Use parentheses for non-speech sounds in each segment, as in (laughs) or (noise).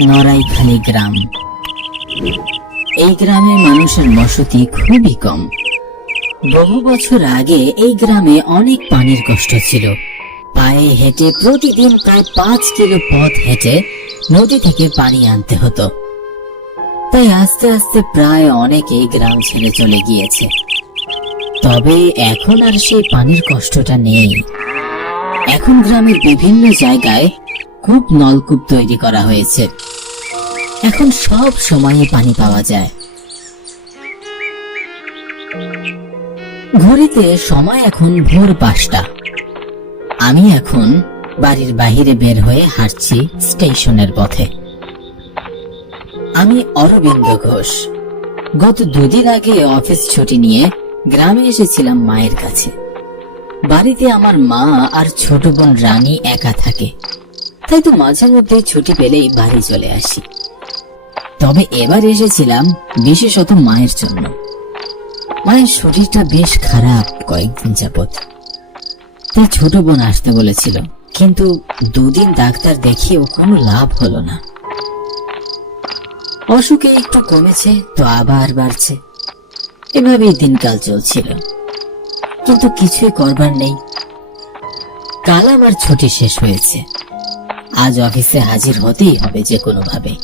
নড়াইখালী গ্রাম। এই গ্রামে মানুষের বসতি খুবই কম। বহু বছর আগে এই গ্রামে অনেক পানির কষ্ট ছিল। পায়ে হেঁটে প্রতিদিন প্রায় পাঁচ কিলো পথ হেঁটে নদী থেকে পানি আনতে হতো। তাই আস্তে আস্তে প্রায় অনেকেই গ্রাম ছেড়ে চলে গিয়েছে। তবে এখন আর সেই পানির কষ্টটা নেই। এখন গ্রামের বিভিন্ন জায়গায় কূপ নলকূপ তৈরি করা হয়েছে। এখন সব সময়ে পানি পাওয়া যায়। ঘড়িতে সময় এখন ভোর পাঁচটা। আমি এখন বাড়ির বাহিরে বের হয়ে হাঁটছি স্টেশনের পথে। আমি অরবিন্দ ঘোষ। গত দুদিন আগে অফিস ছুটি নিয়ে গ্রামে এসেছিলাম মায়ের কাছে। বাড়িতে আমার মা আর ছোট বোন রানী একা থাকে। তাই তো মাঝে মধ্যে ছুটি পেলেই বাড়ি চলে আসি। তবে এবার এসেছিলাম বিশেষত মায়ের জন্য। মায়ের শরীরটা বেশ খারাপ কয়েকদিন যাবত তাই ছোট বোন আসতে বলেছিল, কিন্তু দুদিন ডাক্তার দেখিয়েও কোনো লাভ হলো না। অসুখে একটু কমেছে, তো আবার বাড়ছে। এভাবেই দিনকাল চলছিল। কিন্তু কিছুই করবার নেই। কাল আমার ছুটি শেষ হয়েছে। আজ অফিসে হাজির হতেই হবে যে কোনো ভাবে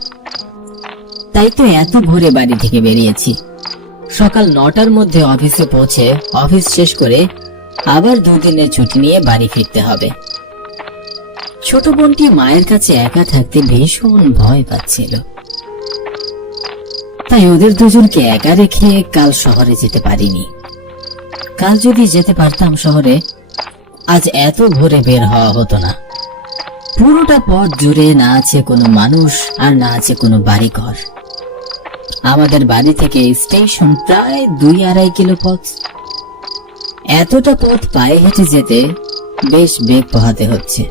তাই তো এত ভোরে বাড়ি থেকে বেরিয়েছি। সকাল নটার মধ্যে অফিসে পৌঁছে অফিস শেষ করে আবার দুদিনের ছুটি নিয়ে বাড়ি ফিরতে হবে। ছোট বোনটি মায়ের কাছে একা থাকতে ভীষণ ভয় পাচ্ছিল। তাই ওদের দুজনকে একা রেখে কাল শহরে যেতে পারিনি। কাল যদি যেতে পারতাম শহরে, আজ এত ভোরে বের হওয়া হতো না। পুরোটা পথ জুড়ে না আছে কোনো মানুষ আর না আছে কোনো বাড়ি ঘর আমাদের বাড়ি থেকে স্টেশন প্রায় দুই আড়াই কিলো পথ। এতটা পথ পায়ে হেঁটে যেতে বেশ বেগ পোহাতে হচ্ছে।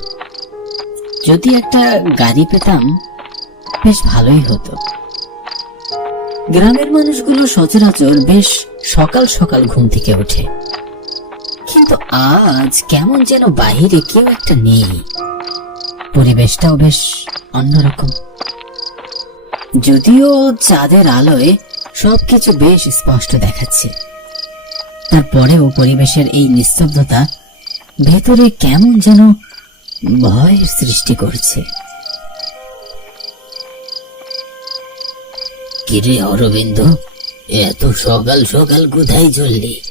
যদি একটা গাড়ি পেতাম, বেশ ভালোই হতো। গ্রামের মানুষগুলো সচরাচর বেশ সকাল সকাল ঘুম থেকে ওঠে। কিন্তু আজ কেমন যেন বাহিরে কেউ একটা নেই। পরিবেশটাও বেশ অন্যরকম। যদিও চাঁদের আলোয় সবকিছু বেশ স্পষ্ট দেখাচ্ছে। তারপরেও পরিবেশের এই নিস্তব্ধতা ভেতরে কেমন যেন ভয়ের সৃষ্টি করছে। কিরে অরবিন্দ এত সকাল সকাল কোথায় চললি?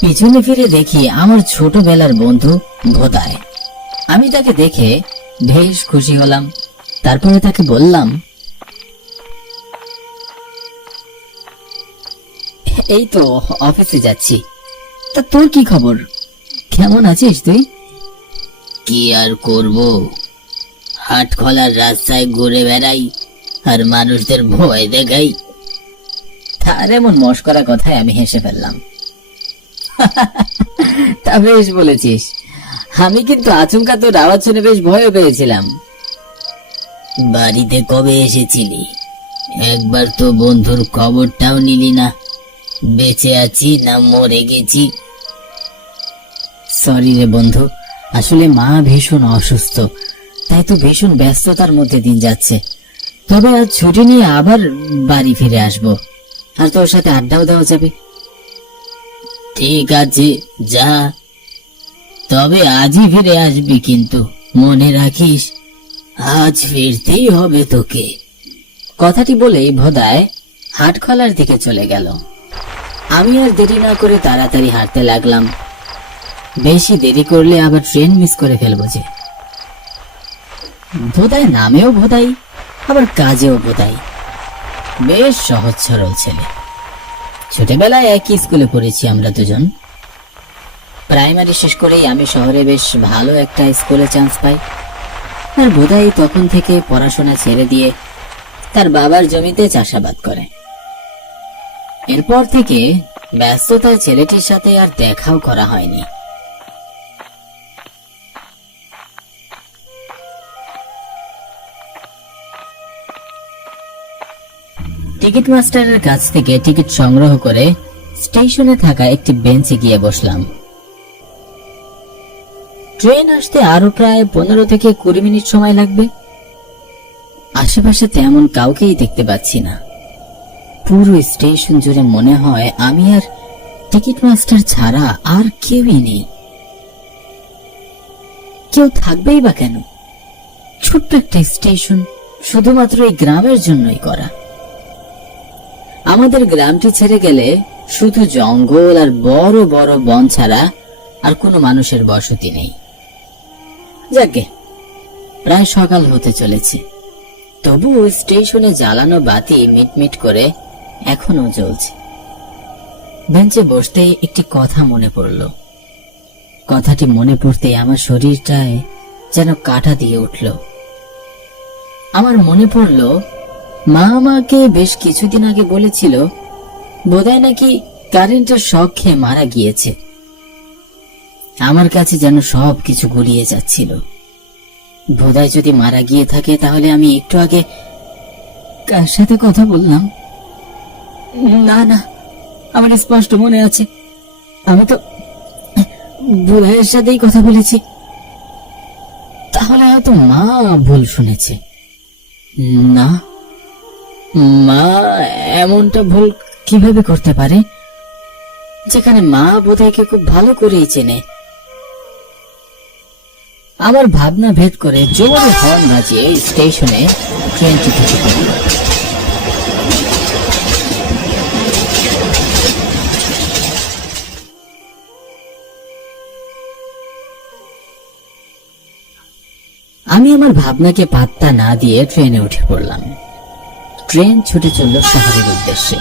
পিছনে ফিরে দেখি আমার ছোটবেলার বন্ধু ভোদায় আমি তাকে দেখে বেশ খুশি হলাম। তারপরে তাকে বললাম, এই তো, অফিসে যাচ্ছি। তা তোর কি খবর? কেমন আছিস তুই? কি আর করব? হাট খোলার রাস্তায় ঘুরে বেড়াই আর মানুষদের ভয় দেখাই। তার এমন মস্করা কথায় আমি হেসে ফেললাম। (laughs) তা বেশ বলেছিস। আমি কিন্তু আচমকা তোর আওয়াজ শুনে বেশ ভয় পেয়েছিলাম। বাড়িতে কবে এসেছিলি? একবার তো বন্ধুর খবরটাও নিলি না। বেঁচে আছি না মরে গেছি? সরি রে বন্ধু, আসলে মা ভীষণ অসুস্থ। তাই তো ভীষণ ব্যস্ততার মধ্যে দিন যাচ্ছে। তবে আজ ছুটি নিয়ে আবার বাড়ি ফিরে আসব। আর তোর সাথে আড্ডাও দেওয়া যাবে। ঠিক আছে, যা। তবে আজই ফিরে আসবি কিন্তু। মনে রাখিস, আজ ফিরতেই হবে তোকে। কথাটি বলেই ভোদায় হাটখলার দিকে চলে গেল। আমি আর দেরি না করে তাড়াতাড়ি হাঁটতে লাগলাম। বেশি দেরি করলে আবার ট্রেন মিস করে ফেলব যে। ভোদাই নামেও ভোদাই, আবার কাজেও ভোদাই। বেশ সহজ সরল ছেলে। ছোটবেলায় একই স্কুলে পড়েছি আমরা দুজন। প্রাইমারি শেষ করেই আমি শহরে বেশ ভালো একটা স্কুলে চান্স পাই। আর বোধাই তখন থেকে পড়াশোনা ছেড়ে দিয়ে তার বাবার জমিতে চাষাবাদ করে। এরপর থেকে ব্যস্ততায় ছেলেটির সাথে আর দেখাও করা হয়নি। টিকিট মাস্টারের কাছ থেকে টিকিট সংগ্রহ করে স্টেশনে থাকা একটি বেঞ্চে গিয়ে বসলাম। ট্রেন আসতে আরও প্রায় পনেরো থেকে কুড়ি মিনিট সময় লাগবে। আশেপাশে তেমন কাউকেই দেখতে পাচ্ছি না। পুরো স্টেশন জুড়ে মনে হয় আমি আর টিকিট মাস্টার ছাড়া আর কেউই নেই। কেউ থাকবেই বা কেন? ছোট্ট একটা স্টেশন শুধুমাত্র এই গ্রামের জন্যই করা। আমাদের গ্রামটি ছেড়ে গেলে শুধু জঙ্গল আর বড় বড় বন ছাড়া আর কোনো মানুষের বসতি নেই। যাকে। প্রায় সকাল হতে চলেছে। তবু স্টেশনে জ্বালানো বাতি মিটমিট করে এখনও জ্বলছে। বেঞ্চে বসতে একটি কথা মনে পড়ল। কথাটি মনে পড়তে আমার শরীরটায় যেন কাটা দিয়ে উঠল। আমার মনে পড়ল, মা আমাকে বেশ কিছুদিন আগে বলেছিল, বোধহয় নাকি কারেন্টের শখ খেয়ে মারা গিয়েছে। আমার কাছে যেন সব কিছু গুলিয়ে যাচ্ছিল। বোধহয় যদি মারা গিয়ে থাকে, তাহলে আমি একটু আগে কার সাথে কথা বললাম? না না, আমার স্পষ্ট মনে আছে। আমি তো বুধাইয়ের সাথেই কথা বলেছি। তাহলে হয়তো মা ভুল শুনেছে। না, মা এমনটা ভুল কীভাবে করতে পারে? যেখানে মা বোধহয়কে খুব ভালো করেই চেনে। আমার ভাবনা ভেদ করে জোরে হর্ন বাজিয়ে স্টেশনে ট্রেনটি ঢুকে পড়ল। আমি আমার ভাবনাকে পাত্তা না দিয়ে ট্রেনে উঠে পড়লাম। ট্রেন ছুটে চলল শহরের উদ্দেশ্যে।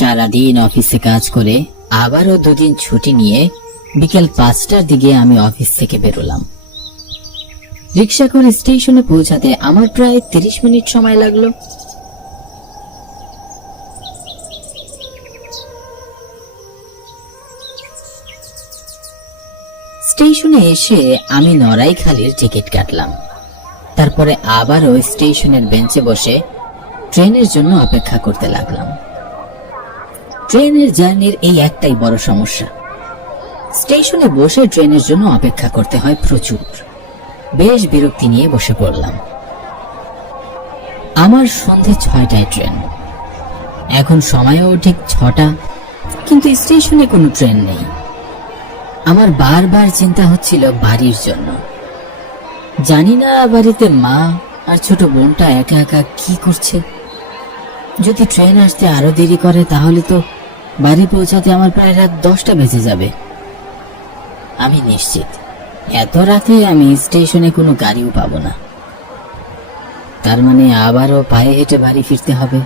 সারাদিন অফিসে কাজ করে আবারও দুদিন ছুটি নিয়ে বিকেল পাঁচটার দিকে আমি অফিস থেকে বেরোলাম। রিক্সা করে স্টেশনে পৌঁছাতে আমার প্রায় তিরিশ মিনিট সময় লাগল। স্টেশনে এসে আমি নড়াইখালির টিকিট কাটলাম। তারপরে আবারও স্টেশনের বেঞ্চে বসে ট্রেনের জন্য অপেক্ষা করতে লাগলাম। ট্রেনের জার্নির এই একটাই বড় সমস্যা। স্টেশনে বসে ট্রেনের জন্য অপেক্ষা করতে হয় প্রচুর। বেশ বিরক্তি নিয়ে বসে পড়লাম। আমার সন্ধে ছয়টায় ট্রেন। এখন সময়ও ঠিক ছটা, কিন্তু স্টেশনে কোনো ট্রেন নেই। আমার বারবার চিন্তা হচ্ছিল বাড়ির জন্য। জানি না বাড়িতে মা আর ছোট বোনটা একা একা কি করছে। যদি ট্রেন আসতে আরও দেরি করে, তাহলে তো বাড়ি পৌঁছাতে আমার প্রায় রাত দশটা বেজে যাবে। আমি নিশ্চিত, এত রাতে আমি স্টেশনে কোনো গাড়িও পাবো না। তার মানে আবারও পায়ে হেঁটে বাড়ি ফিরতে হবে।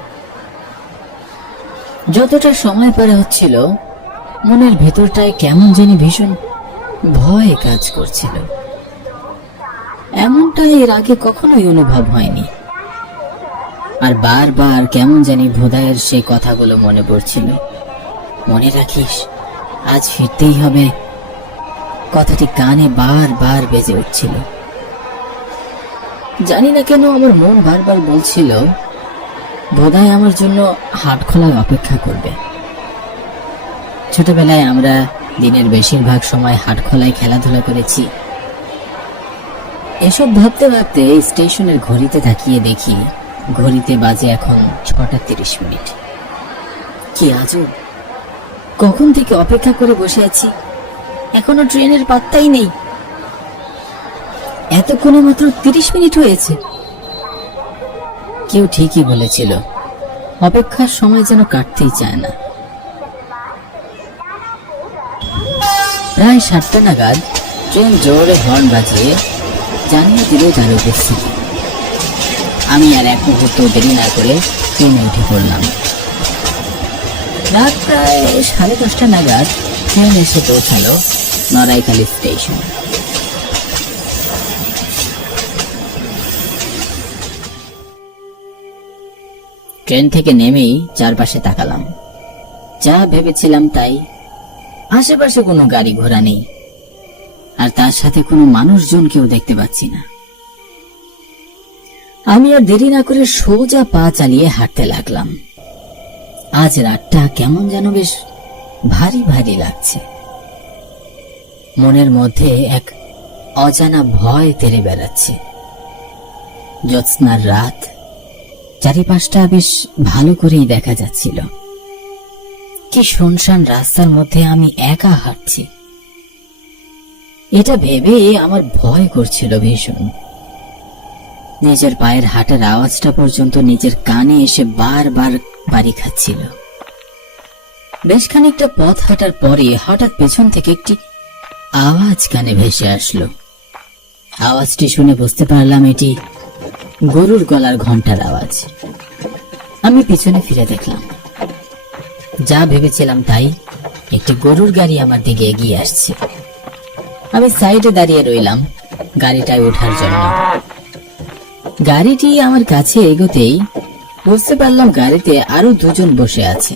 যতটা সময় পরে হচ্ছিল, মনের ভেতরটায় কেমন জানি ভীষণ ভয় কাজ করছিল। এমনটা এর আগে কখনোই অনুভব হয়নি। আর বারবার কেমন জানি ভোদায়ের সেই কথাগুলো মনে পড়ছিল। মনে রাখিস, আজ ফিরতেই হবে। কথাটি কানে বারবার বেজে উঠছিল। জানি না কেন আমার মন বারবার বলছিল, বোধহয় আমার জন্য হাট খোলায় অপেক্ষা করবে। ছোটবেলায় আমরা দিনের বেশিরভাগ সময় হাট খোলায় খেলাধুলা করেছি। এসব ভাবতে ভাবতে স্টেশনের ঘড়িতে তাকিয়ে দেখি, ঘড়িতে বাজে এখন ছটা তিরিশ মিনিট। কি আজব! কখন থেকে অপেক্ষা করে বসে আছি? এখনও ট্রেনের পাত্তাই নেই। এতক্ষণে মাত্র তিরিশ মিনিট হয়েছে। কেউ ঠিকই বলেছিল, অপেক্ষার সময় যেন কাটতেই চায় না। প্রায় সাতটা নাগাদ ট্রেন জোরে হর্ন বাজিয়ে জানিয়ে দিল তার উপস্থিতি। আমি আর এক মুহূর্ত দেরি না করে ট্রেনে উঠে পড়লাম। রাত প্রায় সাড়ে দশটা নাগাদ ট্রেন এসে পৌঁছালো নড়াইখালী স্টেশন। ট্রেন থেকে নেমেই চারপাশে তাকালাম। যা ভেবেছিলাম তাই। আশেপাশে কোনো গাড়ি ঘোড়া নেই। আর তার সাথে কোনো মানুষজন কেউ দেখতে পাচ্ছি না। আমি আর দেরি না করে সোজা পা চালিয়ে হাঁটতে লাগলাম। আজ রাতটা কেমন যেন বেশ ভারী ভারী লাগছে। মনের মধ্যে এক অজানা ভয় তেরে বেড়াচ্ছে। জ্যোৎস্নার রাত চারিপাশটা বেশ ভালো করেই দেখা যাচ্ছিল। কি শুনশান রাস্তার মধ্যে আমি একা হাঁটছি। এটা ভেবে আমার ভয় করছিল ভীষণ। নিজের পায়ের হাঁটার আওয়াজটা পর্যন্ত নিজের কানে এসে বারবার বাড়ি খাচ্ছিল। বেশ খানিকটা পথ হাঁটার পরে হঠাৎ পেছন থেকে একটি আওয়াজ কানে ভেসে আসলো। আওয়াজটি শুনে বুঝতে পারলাম এটি গরুর গলার ঘণ্টার আওয়াজ। আমি পিছনে ফিরে দেখলাম। যা ভেবেছিলাম তাই একটি গরুর গাড়ি আমার দিকে এগিয়ে আসছে। আমি সাইডে দাঁড়িয়ে রইলাম গাড়িটায় ওঠার জন্য। গাড়িটি আমার কাছে এগোতেই বুঝতে পারলাম গাড়িতে আরও দুজন বসে আছে।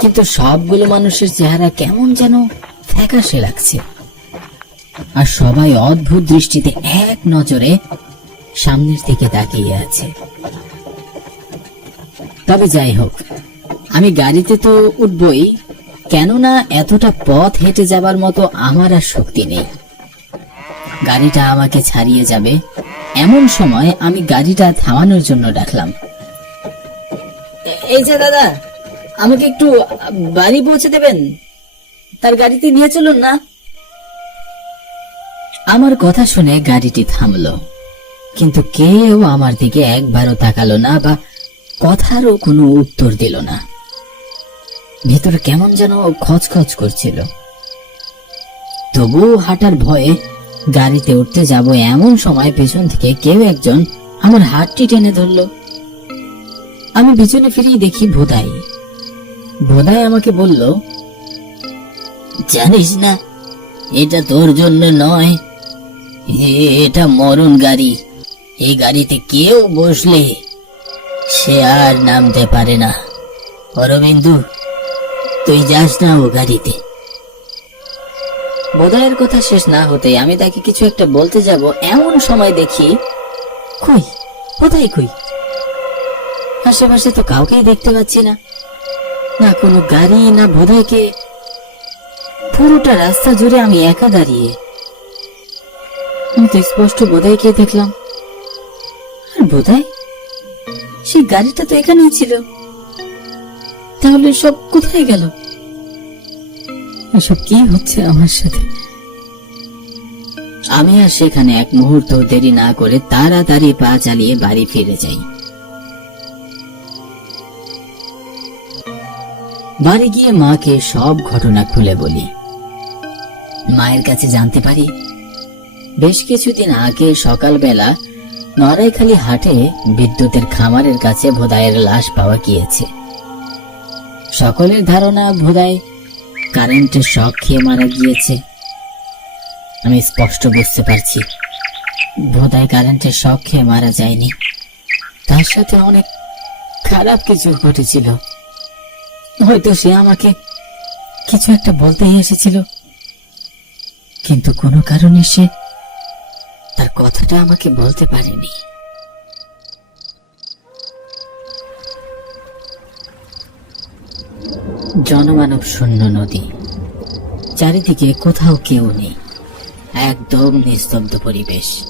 কিন্তু সবগুলো মানুষের চেহারা কেমন যেন ফ্যাকাশে লাগছে। আর সবাই অদ্ভুত দৃষ্টিতে এক নজরে সামনের দিকে তাকিয়ে আছে। তবে যাই হোক, আমি গাড়িতে তো উঠবই, কেননা এতটা পথ হেঁটে যাবার মতো আমার আর শক্তি নেই। গাড়িটা আমাকে ছাড়িয়ে যাবে, এমন সময় আমি গাড়িটা থামানোর জন্য ডাকলাম। "এ- এই যে দাদা, আমাকে একটু বাড়ি পৌঁছে দেবেন? তার গাড়িতে নিয়ে চলুন না। আমার কথা শুনে গাড়িটি থামলো। কিন্তু কেউ আমার দিকে একবারও তাকালো না বা কথারও কোনো উত্তর দিল না। ভেতরে কেমন যেন খচখচ করছিল। তবুও হাঁটার ভয়ে গাড়িতে উঠতে যাব এমন সময় পেছন থেকে কেউ একজন আমার হাতটি টেনে ধরলো। আমি পিছনে ফিরিয়ে দেখি ভোদাই। ভোদাই আমাকে বলল, জানিস না, এটা তোর জন্য নয় এটা মরণ গাড়ি। এই গাড়িতে কেউ বসলে সে আর নামতে পারে না। অরবিন্দু, তুই যাস না ও গাড়িতে। বোধায়ের কথা শেষ না হতে আমি তাকে কিছু একটা বলতে যাব, এমন সময় দেখি, কই? কোথায় কই? আশেপাশে তো কাউকেই দেখতে পাচ্ছি না। না কোনো গাড়ি, না বোধাইকে পুরোটা রাস্তা জুড়ে আমি একা দাঁড়িয়ে। আমি তো স্পষ্ট বোধাইকে দেখলাম। আর বোধাই সেই গাড়িটা তো এখানেই ছিল। তাহলে সব কোথায় গেল? এসব কি হচ্ছে আমার সাথে? আমি আর সেখানে এক মুহূর্ত দেরি না করে তাড়াতাড়ি পা চালিয়ে বাড়ি ফিরে যাই। বাড়ি গিয়ে মাকে সব ঘটনা খুলে বলি। মায়ের কাছে জানতে পারি, বেশ কিছুদিন আগে সকালবেলা নড়াইখালি হাটে বিদ্যুতের খামারের কাছে ভোদাইয়ের লাশ পাওয়া গিয়েছে। সকলের ধারণা ভোদাই কারেন্টের শখ খেয়ে মারা গিয়েছে। আমি স্পষ্ট বুঝতে পারছি, ভোদাই কারেন্টের শখ খেয়ে মারা যায়নি। তার সাথে অনেক খারাপ কিছু ঘটেছিল। হয়তো সে আমাকে কিছু একটা বলতেই এসেছিল। কিন্তু কোনো কারণে সে তার কথাটা আমাকে বলতে পারেনি। জনমানব শূন্য নদী। চারিদিকে কোথাও কেউ নেই। একদম নিস্তব্ধ পরিবেশ।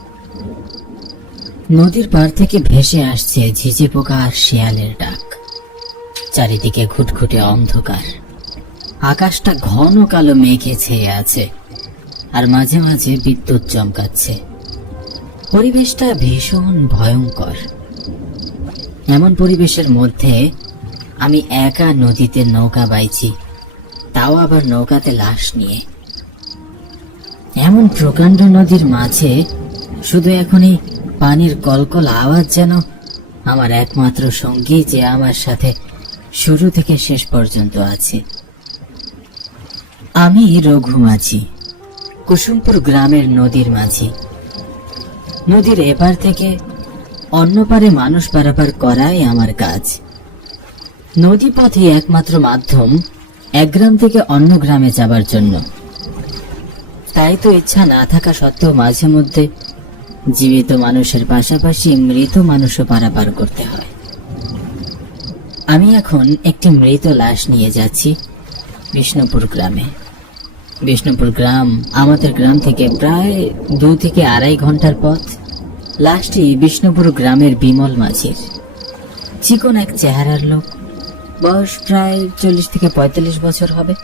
নদীর পার থেকে ভেসে আসছে ঝিঝি পোকা আর শিয়ালের ডাক। চারিদিকে ঘুটঘুটে অন্ধকার। আকাশটা ঘন কালো মেঘে ছেয়ে আছে, আর মাঝে মাঝে বিদ্যুৎ চমকাচ্ছে। পরিবেশটা ভীষণ ভয়ঙ্কর। এমন পরিবেশের মধ্যে আমি একা নদীতে নৌকা বাইছি, তাও আবার নৌকাতে লাশ নিয়ে। এমন প্রকাণ্ড নদীর মাঝে শুধু এখনই পানির কলকল আওয়াজ যেন আমার একমাত্র সঙ্গী যে আমার সাথে শুরু থেকে শেষ পর্যন্ত আছে। আমি রঘু মাঝি, কুসুমপুর গ্রামের নদীর মাঝি। নদীর এপার থেকে অন্য পারে মানুষ পারাপার করাই আমার কাজ। নদী পথই একমাত্র মাধ্যম এক গ্রাম থেকে অন্য গ্রামে যাবার জন্য। তাই তো ইচ্ছা না থাকা সত্ত্বেও মাঝে মধ্যে জীবিত মানুষের পাশাপাশি মৃত মানুষও পারাপার করতে হয়। আমি এখন একটি মৃত লাশ নিয়ে যাচ্ছি বিষ্ণুপুর গ্রামে। বিষ্ণুপুর গ্রাম আমাদের গ্রাম থেকে প্রায় দু থেকে আড়াই ঘণ্টার পথ। লাশটি বিষ্ণুপুর গ্রামের বিমল মাঝির। চিকন এক চেহারার লোক। বয়স প্রায় চল্লিশ থেকে পঁয়তাল্লিশ বছর হবে।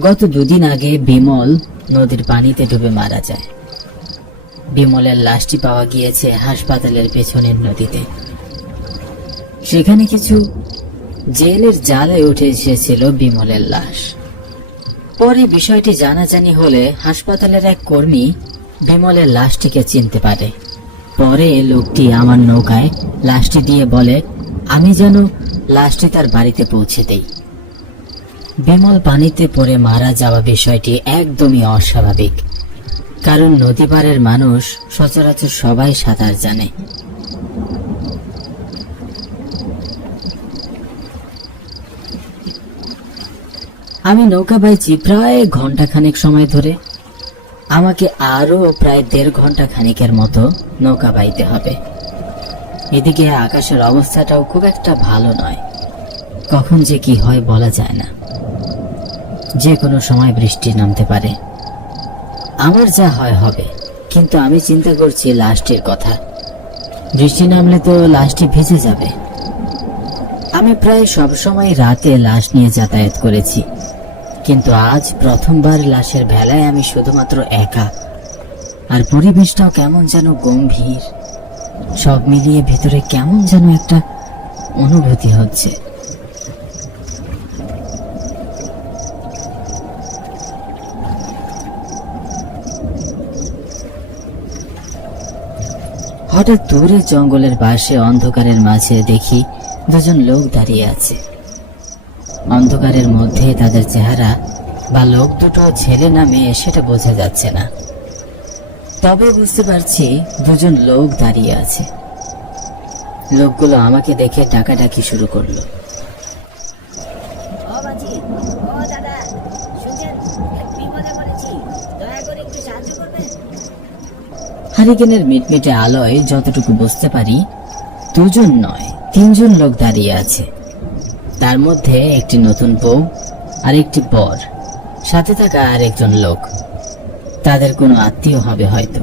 গত দুদিন আগে বিমল নদীর পানিতে ডুবে মারা যায়। বিমলের লাশটি পাওয়া গিয়েছে হাসপাতালের পেছনের নদীতে। সেখানে কিছু জেলের জালে উঠে এসেছিল বিমলের লাশ। পরে বিষয়টি জানাজানি হলে হাসপাতালের এক কর্মী বিমলের লাশটিকে চিনতে পারে। পরে লোকটি আমার নৌকায় লাশটি দিয়ে বলে, আমি যেন লাশটি তার বাড়িতে পৌঁছে দেই। বিমল পানিতে পড়ে মারা যাওয়া বিষয়টি একদমই অস্বাভাবিক, কারণ নদী পাড়ের মানুষ সচরাচর সবাই সাঁতার জানে। আমি নৌকা বাইছি প্রায় ঘণ্টা খানেক সময় ধরে। আমাকে আরও প্রায় দেড় ঘণ্টা খানিকের মতো নৌকা বাইতে হবে। এদিকে আকাশের অবস্থাটাও খুব একটা ভালো নয়। কখন যে কি হয় বলা যায় না। যে কোনো সময় বৃষ্টি নামতে পারে। আমার যা হয় হবে, কিন্তু আমি চিন্তা করছি লাশটির কথা। বৃষ্টি নামলে তো লাশটি ভিজে যাবে। আমি প্রায় সব সময় রাতে লাশ নিয়ে যাতায়াত করেছি। কিন্তু আজ প্রথমবার লাশের ভেলায় আমি শুধুমাত্র একা। আর পরিবেশটাও কেমন যেন গম্ভীর। সব মিলিয়ে ভিতরে কেমন যেন একটা অনুভূতি হচ্ছে। হঠাৎ দূরে জঙ্গলের পাশে অন্ধকারের মাঝে দেখি দুজন লোক দাঁড়িয়ে আছে। অন্ধকারের মধ্যে তাদের চেহারা বা লোক দুটো ছেলে না মেয়ে সেটা বোঝা যাচ্ছে না। তবে বুঝতে পারছি দুজন লোক দাঁড়িয়ে আছে। লোকগুলো আমাকে দেখে ডাকাডাকি শুরু করল। হারিকেনের মিটমিটে আলোয় যতটুকু বুঝতে পারি দুজন নয় তিনজন লোক দাঁড়িয়ে আছে। তার মধ্যে একটি নতুন বউ আর একটি বর। সাথে থাকা আর একজন লোক। তাদের কোনো আত্মীয় হবে হয়তো।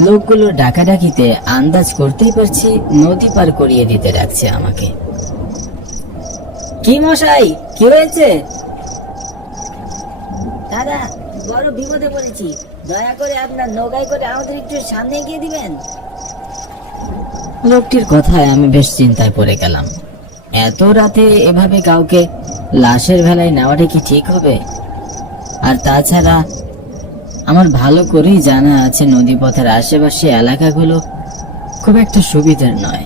লোকগুলো ডাকাডাকিতে আন্দাজ করতেই পারছি নদী পার করিয়ে দিতে রাখছে আমাকে। কি মশাই কি হয়েছে? দাদা বড় বিপদে পড়েছি। দয়া করে আপনার নৌকায় করে আমাদের একটু সামনে এগিয়ে দিবেন। লোকটির কথায় আমি বেশ চিন্তায় পড়ে গেলাম। এত রাতে এভাবে কাউকে লাশের ভেলায় নেওয়াটা কি ঠিক হবে? আর তাছাড়া আমার ভালো করেই জানা আছে নদীপথের আশেপাশে এলাকাগুলো খুব একটা সুবিধার নয়।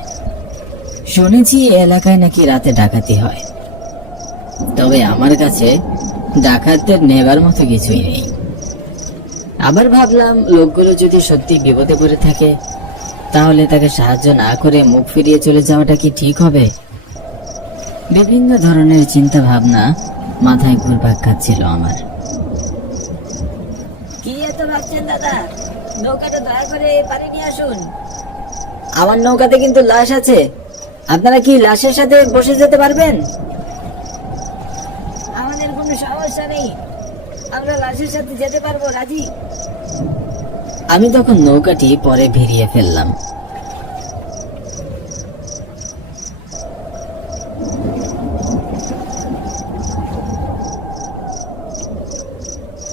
শুনেছি এলাকায় নাকি রাতে ডাকাতি হয়। তবে আমার কাছে ডাকাতদের নেবার মতো কিছুই নেই। আবার ভাবলাম লোকগুলো যদি সত্যি বিপদে পড়ে থাকে, তাহলে তাকে সাহায্য না করে মুখ ফিরিয়ে চলে যাওয়াটা কি ঠিক হবে? বিভিন্ন ধরনের চিন্তা ভাবনা মাথায় ঘুরপাক খাচ্ছিল আমার। কি এত ভাবছেন দাদা? নৌকাটা দয়া করে পানি নিয়ে আসুন। আমার নৌকাতে কিন্তু লাশ আছে। আপনারা কি লাশের সাথে বসে যেতে পারবেন? আমাদের কোনো সমস্যা নেই। আমরা লাশের সাথে যেতে পারব রাজি? আমি তখন নৌকাটি পরে ভিড়িয়ে ফেললাম।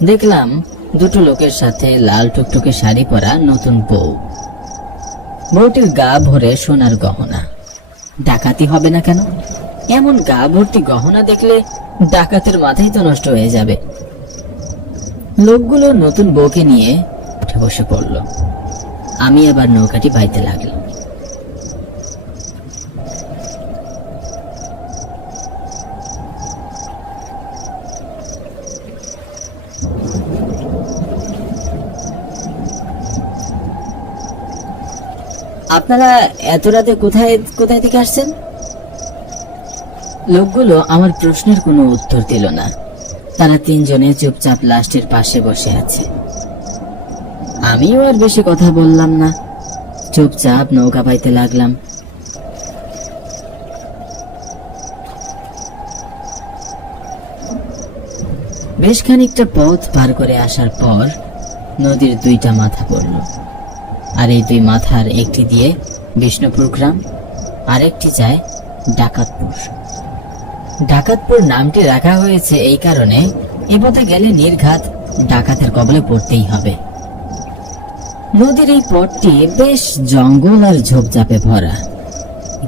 দেখলাম দুটো লোকের সাথে লাল টুকটুকে শাড়ি পরা নতুন বউ। বউটির গা ভরে সোনার গহনা। ডাকাতি হবে না কেন? এমন গা ভর্তি গহনা দেখলে ডাকাতের মাথাই তো নষ্ট হয়ে যাবে। লোকগুলো নতুন বউকে নিয়ে উঠে বসে পড়ল। আমি আবার নৌকাটি বাইতে লাগলাম। আপনারা এত রাতে কোথায় কোথায় থেকে আসছেন? লোকগুলো আমার প্রশ্নের কোনো উত্তর দিল না। তারা তিনজনে চুপচাপ লাস্টের পাশে বসে আছে। আমিও আর বেশি কথা বললাম না। চুপচাপ নৌকা পাইতে লাগলাম। বেশ খানিকটা পথ পার করে আসার পর নদীর দুইটা মাথা পড়ল। আর এই দুই মাথার একটি দিয়ে বিষ্ণুপুর গ্রাম, আরেকটি যায় ডাকাতপুর। ডাকাতপুর নামটি রাখা হয়েছে এই কারণে এ পথে গেলে নির্ঘাত ডাকাতের কবলে পড়তেই হবে। নদীর এই পথটি বেশ জঙ্গল আর ঝোপঝাপে ভরা।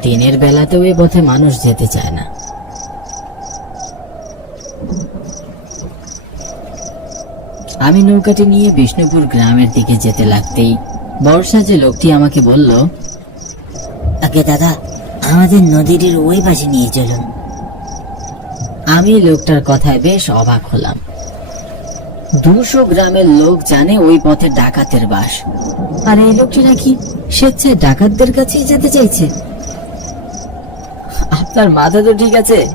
দিনের বেলাতেও এ পথে মানুষ যেতে চায় না। আমি নৌকাটি নিয়ে বিষ্ণুপুর গ্রামের দিকে যেতে লাগতেই বর্ষা যে লোকটি আমাকে বলল আগে দাদা আমাদের নদীটির ওই পাশে নিয়ে চলুন। আমি লোকটার কথায় বেশ অবাক হলাম। দুশো গ্রামের লোক জানে ওই পথে ডাকাতের বাস। আর এই লোকটি নাকি স্বেচ্ছায় ডাকাতদের কাছেই যেতে চাইছে? আপনার মাথা তো ঠিক আছে।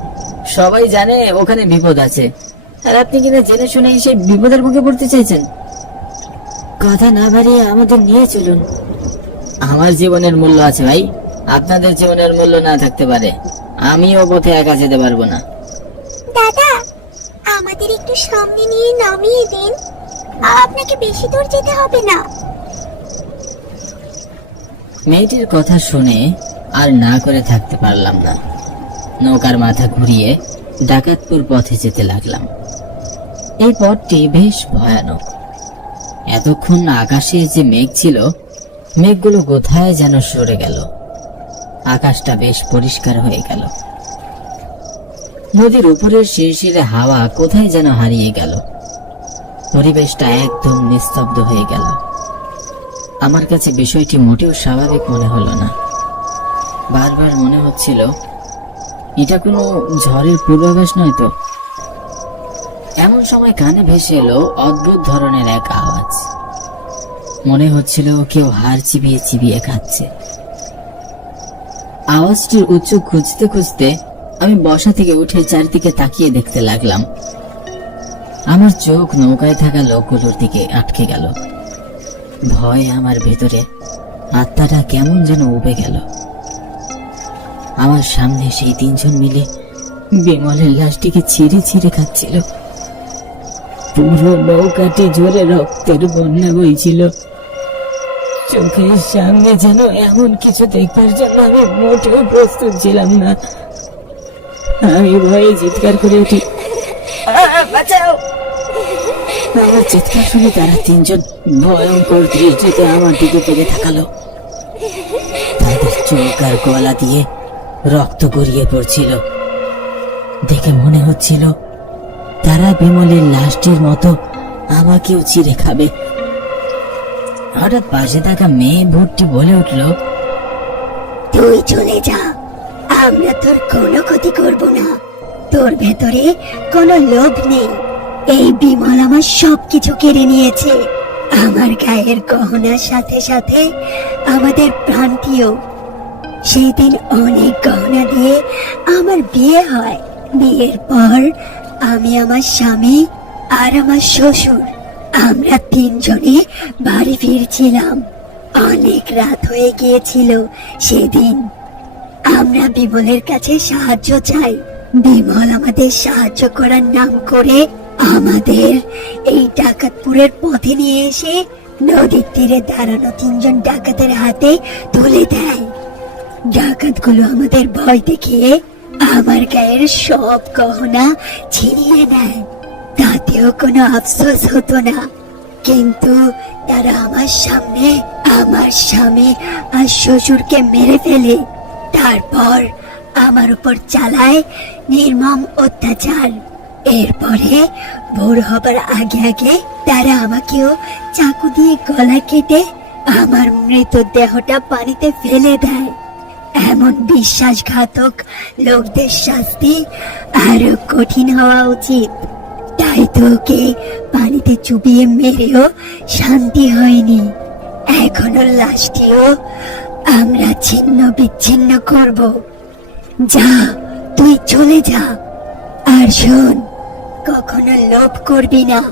সবাই জানে ওখানে বিপদ আছে। আর আপনি কিনা জেনে শুনে সেই বিপদের মুখে পড়তে চাইছেন। কথা না বাড়িয়ে আমাদের নিয়ে চলুন। আমার জীবনের মূল্য আছে ভাই। আপনাদের জীবনের মূল্য না থাকতে পারে। আমিও পথে একা যেতে পারব না। দাদা আমাদের একটু সামনে নিয়ে নামিয়ে দিন। আপনাকে বেশি দূর যেতে হবে না। মেয়েটির কথা শুনে আর না করে থাকতে পারলাম না। নৌকার মাথা ঘুরিয়ে ডাকাতপুর পথে যেতে লাগলাম। এই পথটি বেশ ভয়ানক। এতক্ষণ আকাশে যে মেঘ ছিল, মেঘগুলো কোথায় যেন সরে গেল। আকাশটা বেশ পরিষ্কার হয়ে গেল। নদীর উপরের শিরশিরে হাওয়া কোথায় যেন হারিয়ে গেল। পরিবেশটা একদম নিস্তব্ধ হয়ে গেল। আমার কাছে বিষয়টি মোটেও স্বাভাবিক মনে হলো না। বারবার মনে হচ্ছিল, এটা কোনো ঝড়ের পূর্বাভাস নয় তো? এমন সময় কানে ভেসে এলো অদ্ভুত ধরনের এক আওয়াজ। মনে হচ্ছিল কেউ হাড় চিবিয়ে চিবিয়ে খাচ্ছে আওয়াজটির উচ্চ খুঁজতে খুঁজতে আমি বসা থেকে উঠে চারদিকে তাকিয়ে দেখতে লাগলাম। আমার চোখ নৌকায় থাকা লোকগুলোর দিকে আটকে গেল। ভয় আমার ভেতরে আত্মাটা কেমন যেন উবে গেল। আমার সামনে সেই তিনজন মিলে বিমলের লাশটিকে ছিঁড়ে ছিঁড়ে খাচ্ছিল। পুরো নৌকাটি জোরে রক্তের বন্যা বইছিল। চোখের সামনে যেন এমন কিছু দেখবার জন্য আমি মোটেও প্রস্তুত ছিলাম না। আমি ভয়ে চিৎকার করে উঠি বাঁচাও! আমার চিৎকার শুনে তারা তিনজন ভয়ঙ্কর দৃষ্টিতে আমার দিকে ফিরে তাকালো। তাদের চোখ আর গলা দিয়ে রক্ত গড়িয়ে পড়ছিল। দেখে মনে হচ্ছিল, তারা বিমলের লাশটির মতো আমাকেও চিড়ে খাবে। হঠাৎ পাশে থাকা মেয়ে ভর্তি বলে উঠল, তুই চলে যা। আমরা তোর কোনো ক্ষতি করব না। তোর ভেতরে কোনো লোভ নেই। এই বিমল আমার সবকিছু কেড়ে নিয়েছে। আমার গায়ের গহনার সাথে সাথে আমাদের প্রান্তীয় সেই দিন অনেক গহনা দিয়ে আমার বিয়ে হয়। বিয়ের পর আমি আমার স্বামী আর আমার শ্বশুর। আমরা তিনজনে বাড়ি ফিরছিলাম। অনেক রাত হয়ে গিয়েছিল সেদিন। আমরা বিমলের কাছে সাহায্য চাই। বিমল আমাদের সাহায্য করার নাম করে আমাদের এই ডাকাতপুরের পথে নিয়ে এসে নদীর তীরে দাঁড়ানো তিনজন ডাকাতের হাতে তুলে দেয়। ডাকাতগুলো আমাদের ভয় দেখিয়ে আমার গায়ের সব গহনা ছিনিয়ে নেয়। তাতেও কোনো আফসোস হতো না। কিন্তু তারা আমার সামনে, আমার স্বামী আর শ্বশুরকে মেরে ফেলে। তারপর আমার উপর চালায় নির্মম অত্যাচার। এরপরে ভোর হবার আগে আগে তারা আমাকেও চাকু দিয়ে গলা কেটে আমার মৃতদেহটা পানিতে ফেলে দেয়। এমন বিশ্বাসঘাতক লোকদের শাস্তি আরও কঠিন হওয়া উচিত। তাই তো ওকে পানিতে চুবিয়ে মেরেও শান্তি হয়নি। এখনও লাশটিও আমরা ছিন্ন বিচ্ছিন্ন করব। যা, তুই চলে যা। আর শোন, কখনো লোভ করবি না।